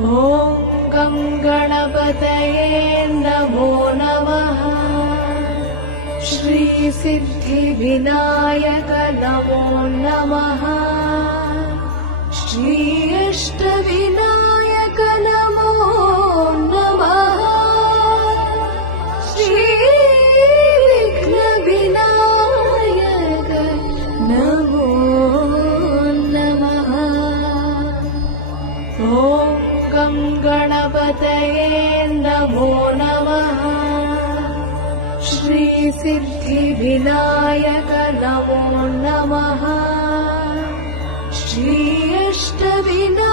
ॐ गं गणपतये नमो नमः। श्रीसिद्धिविनायक नमो नमः। श्री अष्टविनायक नमो नमः। श्रीविघ्नविनायक नमो नमः। ॐ गं गणपतये नमो नमः। श्रीसिद्धिविनायक नमो नमः। श्री अष्टविनायक